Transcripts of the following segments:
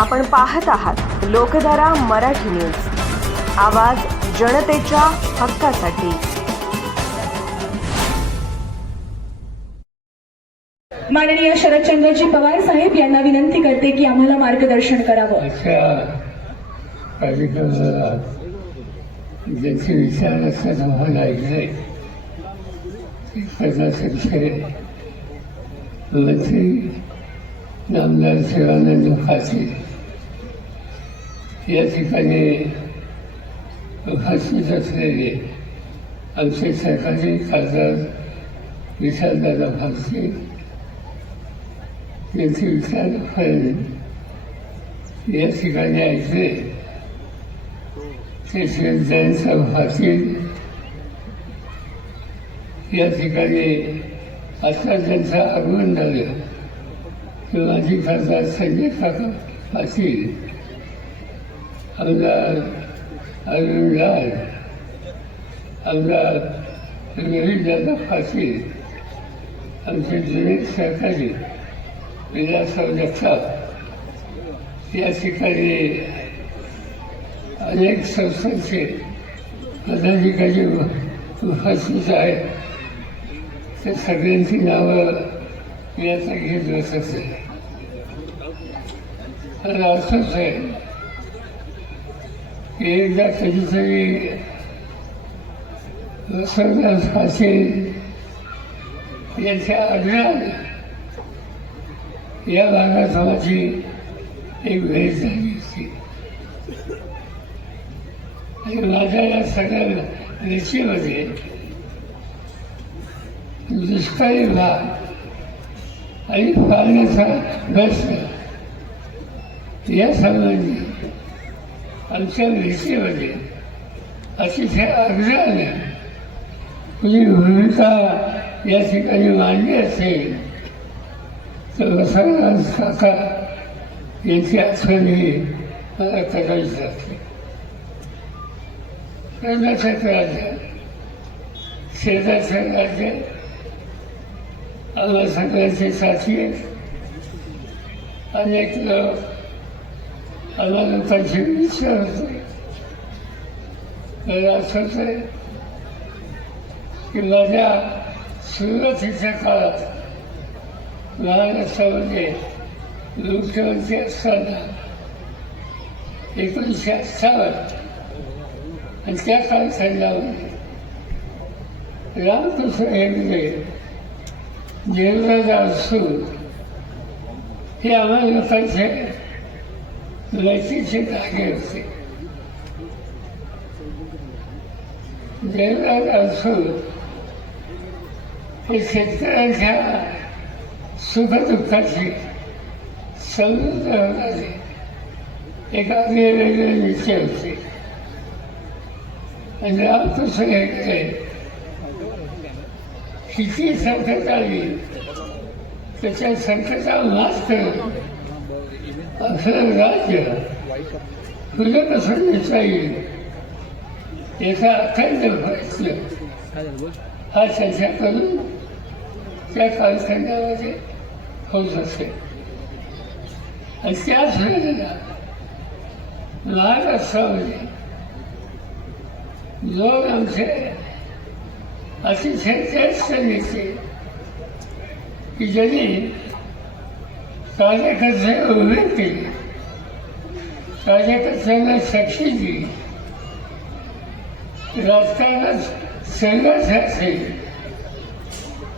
आपण पाहत आहात लोकधारा मराठी न्यूज. आवाज जनतेच्या हक्कासाठी. माननीय शरदचंद्रजी पवार साहेब यांना विनंती करते की आम्हाला मार्गदर्शन करावं. अशा कार्यक्रमाला ज्यांचे विचार असतात आम्हाला ऐकले कर्नाटकचे मंत्री नामदार शिवानंद फाशी या ठिकाणी उपस्थित असलेले आमचे सरकारी खासदार विशालदादा फारसे यांचे विचार फळले या ठिकाणी ऐकले ते शेतकऱ्यांचा भाषेत या ठिकाणी आता त्यांचं आगमन झालं. किंवा माझी खासदार संजय काका पाटील आमदार अरुण लाल आमदार दादा पाटील आमचे जुने सहकारी विलासराव जगताप या ठिकाणी अनेक संस्थांचे पदाधिकारी उपस्थित आहेत त्या सगळ्यांची नावं मी घेत बसत आहे. तर असंच आहे एकदा कधीतरी वसंतदास फासे यांच्या आग्रहाने या भागात माझी एक भेट झाली होती. आणि माझ्या या सगळ्या रेषेमध्ये दुष्काळी भाग आणि पाण्याचा प्रश्न या संबंधी आमच्या रेषेमध्ये अतिशय आग्रहाने तुझी भूमिका या ठिकाणी मांडली असेल तर वसंतराज काका यांची आठवणी मला करायची लागते. कर्नाटक राज्य शेजारचं राज्य आम्हाला सगळ्यांचे साथी आहेत. अनेक लोक आम्हा लोकांचे विचार होते की माझ्या सुरुवातीच्या काळात महाराष्ट्रामध्ये मुख्यमंत्री असताना एकोणीसशे अठ्ठावन्न आणि त्या कालखंडामध्ये रामकृष्ण हेगडे म्हणजे देवराज असू हे आम्हाला लोकांचे लयतीचे धागे होते देवराज असून हे शेतकऱ्यांच्या सुखदुःखाची समजूत होणारे एक आगळे वेगळे होते आणि रामकृष्ण हेगडे किती संकट आली त्याच्या संकटावर मात करून असं राज्य तुझं कसं नेता येईल याचा अखंड प्रयत्न हा त्यांच्याकडून त्या कालखंडामध्ये होत असे आणि त्याच वेळेला महाराष्ट्रामध्ये दोन आमचे अतिशय ज्येष्ठ नेते की ज्यांनी कार्यकर्ते उभे केले कार्यकर्त्यांना राजकारणात संघर्ष असेल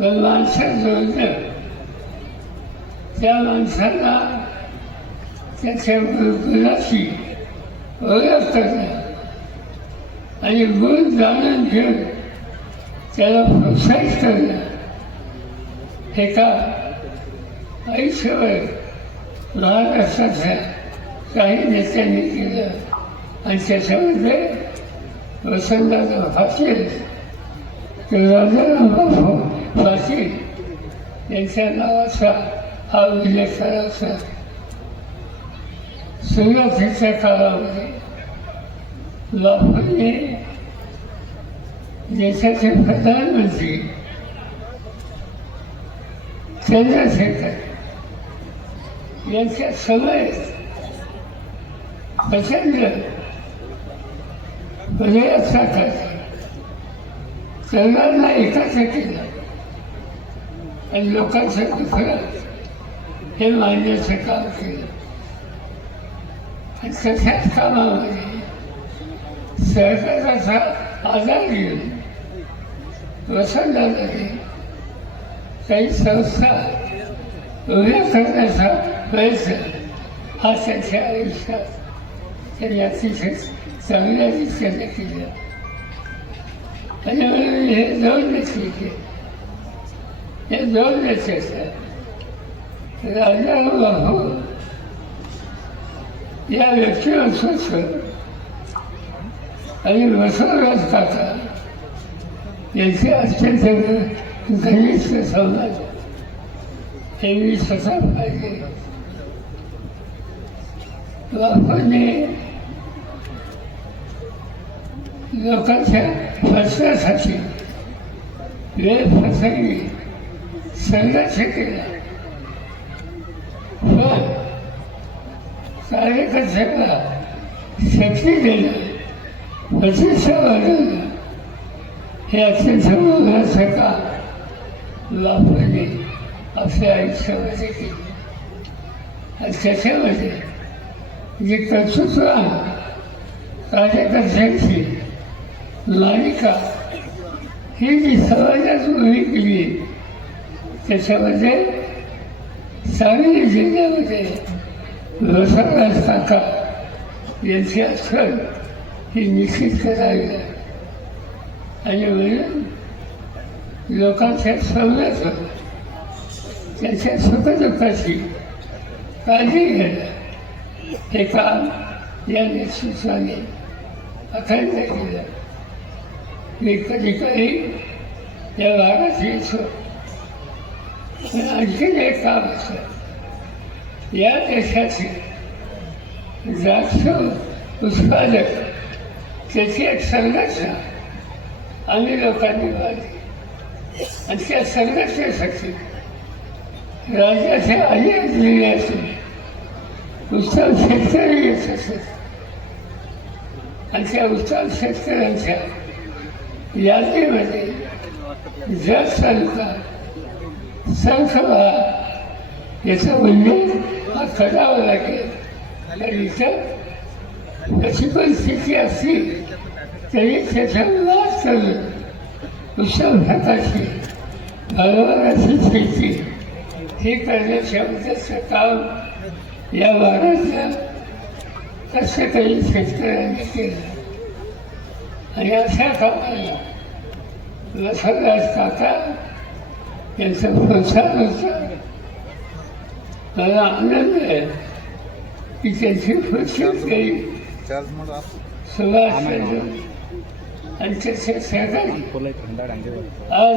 माणसं जोडलं त्या माणसांना त्याच्या गुणाशी ओळख करणं आणि गुण जाणून घेऊन त्याला प्रोत्साहित करणं. हे का आयुष्यभर महाराष्ट्राच्या काही नेत्यांनी केलं. आणि त्याच्यामध्ये वसंतदादा पाटील राजाराम पाटील यांच्या नावाचा हा उल्लेख करायचा. सुरुवातीच्या काळामध्ये बापूंनी देशाचे प्रधानमंत्री चंद्रशेखर यांचे सगळे प्रचंड हृदयात साठायचे सर्वांना एकासाठी केलं आणि लोकांचं दुखलं हे मांडण्याचं काम केलं. आणि तशाच कामामध्ये सहकाराचा आधार घेऊन वसंतदादाने काही संस्था उभ्या करण्याचा प्रयत्न हा त्यांच्या आयुष्यात त्यांनी अतिशय चांगल्या रीतीने केला आणि म्हणून हे दोन नेते हे दोन नेत्याचं राजाराम बाबू या व्यक्तिमत्वाचं आणि बसवराज काका यांचे अत्यंत घनिष्ठ संवाद तेवीस हजार पाहिजे बापूने लोकांच्या फसण्यासाठी वेळ प्रसंगी संघर्ष केला. पण कार्यकर्त्यांना शक्ती देणं प्रतिष्ठा वाढवणं हे अत्यंत महत्वाचं काम बापूने आपल्या आयुष्यामध्ये केलं. आणि त्याच्यामध्ये जे कर्तृत्व कार्यकर्त्यांची लालिका ही जी समाजात उभी केली त्याच्यामध्ये सांगली जिल्ह्यामध्ये वसंतराज काका यांची असल ही निश्चित करावी आणि म्हणून लोकांच्या सवलत त्याच्या स्वतःची काळजी घ्यायला हे काम या नेतृत्वाने अखंड केलं. मी कधी कधी या भागात येतो. पण आणखीन एक काम असं या देशाचे द्राक्ष उत्पादक त्याची एक संरचना आम्ही लोकांनी वाढली आणि त्या संरक्षणासाठी राज्याचे अनेक जिल्ह्यातून उत्तम शेतकरी येत असत आणि त्या उत्तम शेतकऱ्यांच्या यादीमध्ये जत तालुका संसभा याचा उल्लेख म्हणजे हा करावा लागेल. तर इथं कशी परिस्थिती असली तरी त्याचा लाभ करून उत्तम प्रकारची भगवानाची शेती हे करण्याच्या उद्देशाचं काम या वाराचं कसं काही शेतकऱ्यांनी केलं. आणि अशा कामाला लसराज काका यांचं प्रोत्साहन होतं. मला आनंद आहे की त्यांची फुटसूट केली सुभाष आणि त्याचे सहकारी. आज